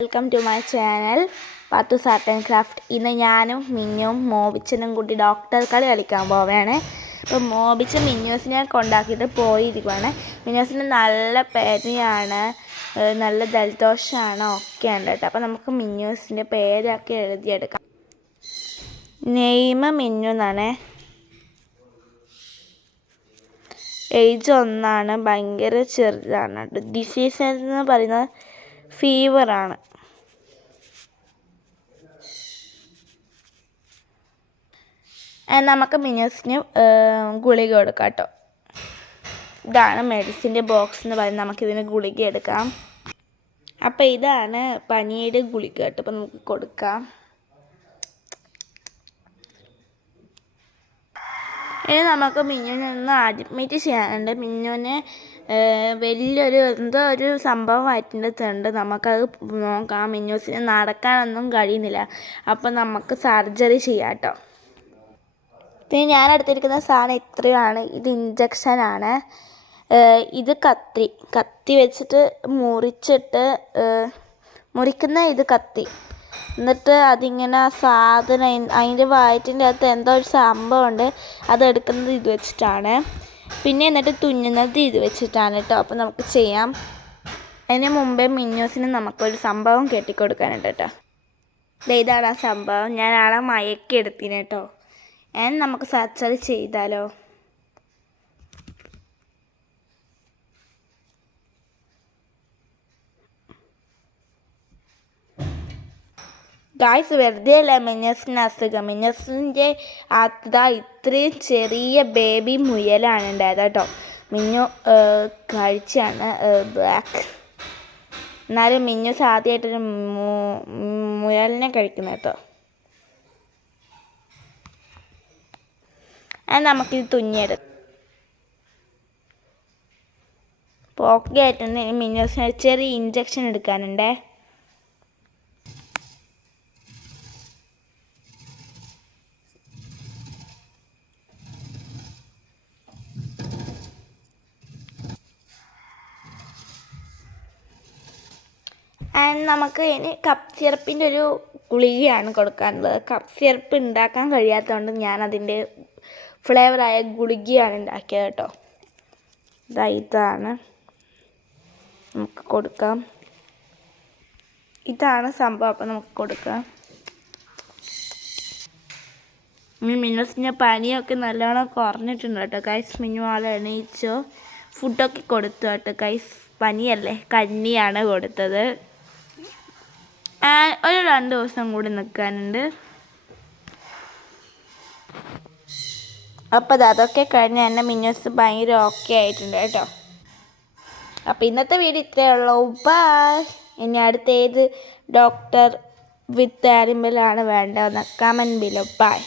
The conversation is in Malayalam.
Welcome to my channel Pathoos art and craft. ഇന്ന് ഞാനും മിന്നും മോബിച്ചനും കൂടി ഡോക്ടർ കളി കളിക്കാൻ പോവുകയാണ്. അപ്പോൾ മോബിച്ച് മിന്നൂസിനെ കൊണ്ടാക്കിയിട്ട് പോയിരിക്കുകയാണ്. മിന്നൂസിന് നല്ല പേടിയാണ്, നല്ല ജലദോഷമാണ്, ഒക്കെ ഉണ്ട് കേട്ടോ. അപ്പോൾ നമുക്ക് മിന്നൂസിൻ്റെ പേരൊക്കെ എഴുതിയെടുക്കാം. നെയ്മ് മിന്നു എന്നാണ്, ഏജ് 1, ഭയങ്കര ചെറുതാണ്. ഡിസീസ് എന്ന് പറയുന്നത് ഫീവറാണ്. നമുക്ക് മിന്നൂസിന് ഗുളിക കൊടുക്കാം കേട്ടോ. ഇതാണ് മെഡിസിൻ്റെ ബോക്സ് എന്ന് പറയുന്നത്. നമുക്കിതിന് ഗുളിക എടുക്കാം. അപ്പോൾ ഇതാണ് പനിയുടെ ഗുളിക കേട്ടോ. അപ്പോൾ നമുക്ക് കൊടുക്കാം. ഇനി നമുക്ക് മിന്നുവിനെ ഒന്ന് അഡ്മിറ്റ് ചെയ്യാനുണ്ട്. മിന്നുവിന് വലിയൊരു എന്തോ ഒരു സംഭവമായിട്ടുണ്ട്. നമുക്കത് നോക്കാം. മിന്നൂസിന് നടക്കാനൊന്നും കഴിയുന്നില്ല. അപ്പോൾ നമുക്ക് സർജറി ചെയ്യാം കേട്ടോ. ഇനി ഞാൻ എടുത്തിരിക്കുന്ന സാധനം ഇത്രയാണ്. ഇത് ഇഞ്ചക്ഷനാണ്. ഇത് കത്തി വെച്ചിട്ട് മുറിക്കുന്ന ഇത് കത്തി. എന്നിട്ട് അതിങ്ങനെ സാധനം അതിൻ്റെ വയറ്റിൻ്റെ അകത്ത് എന്തോ ഒരു സംഭവമുണ്ട്, അതെടുക്കുന്നത് ഇത് വെച്ചിട്ടാണ്. പിന്നെ എന്നിട്ട് തുന്നുന്നത് ഇത് വെച്ചിട്ടാണ് കേട്ടോ. അപ്പോൾ നമുക്ക് ചെയ്യാം. അതിന് മുമ്പേ മിന്നൂസിന് നമുക്കൊരു സംഭവം കെട്ടിക്കൊടുക്കാനുണ്ട് കേട്ടോ. ഇതാണ് ആ സംഭവം. ഞാൻ ആളെ മയക്കി എടുത്തിന് കേട്ടോ. നമുക്ക് സർജറി ചെയ്താലോ? ഗായ്സ്, വെറുതെ അല്ല മിന്നൂസിന് അസുഖം. മിന്നൂസിൻ്റെ അതാ ഇത്രയും ചെറിയ ബേബി മുയലാണ് ഉണ്ടായത് കേട്ടോ. മിന്നു കഴിച്ചാണ് ബ്ലാക്ക്. എന്നാലും മിന്നൂസ് ആദ്യമായിട്ടൊരു മുയലിനെ കഴിക്കുന്നത് കേട്ടോ. നമുക്കിത് തുന്നിയെടുക്കാം. ഓക്കെ ആയിട്ടുണ്ട്. ഇനി മിന്നൂസിന് ചെറിയ ഇഞ്ചക്ഷൻ എടുക്കാനുണ്ടേ. നമുക്ക് ഇനി കപ്പ് സിറപ്പിൻ്റെ ഒരു ഗുളികയാണ് കൊടുക്കാനുള്ളത്. കപ്പ് സിറപ്പ് ഉണ്ടാക്കാൻ കഴിയാത്തതുകൊണ്ട് ഞാനതിൻ്റെ ഫ്ലേവറായ ഗുളികയാണ് ഉണ്ടാക്കിയത് കേട്ടോ. ഇതാണ് നമുക്ക് കൊടുക്കാം. ഇതാണ് സംഭവം. അപ്പം നമുക്ക് കൊടുക്കാം. മിന്നൂസിൻ്റെ പനിയൊക്കെ നല്ലോണം കുറഞ്ഞിട്ടുണ്ട് കേട്ടോ ഗൈസ്. മിന്നു ആളെ എണീച്ചോ, ഫുഡൊക്കെ കൊടുത്തു കേട്ടോ ഗൈസ്. പനിയല്ലേ, കഞ്ഞിയാണ് കൊടുത്തത്. ഒരു 2 ദിവസം കൂടി നിൽക്കാനുണ്ട്. അപ്പോൾ അതൊക്കെ കഴിഞ്ഞ് എൻ്റെ മിന്നൂസ് ഭയങ്കര ഓക്കെ ആയിട്ടുണ്ട് കേട്ടോ. അപ്പോൾ ഇന്നത്തെ വീഡിയോ ഇത്രയേ ഉള്ളൂ. ബൈ. ഇനി അടുത്ത ഏത് ഡോക്ടർ വിത്ത് ആനിമലാണ് വേണ്ടതെന്ന് കമൻറ്റ് ബിലോ. ബൈ.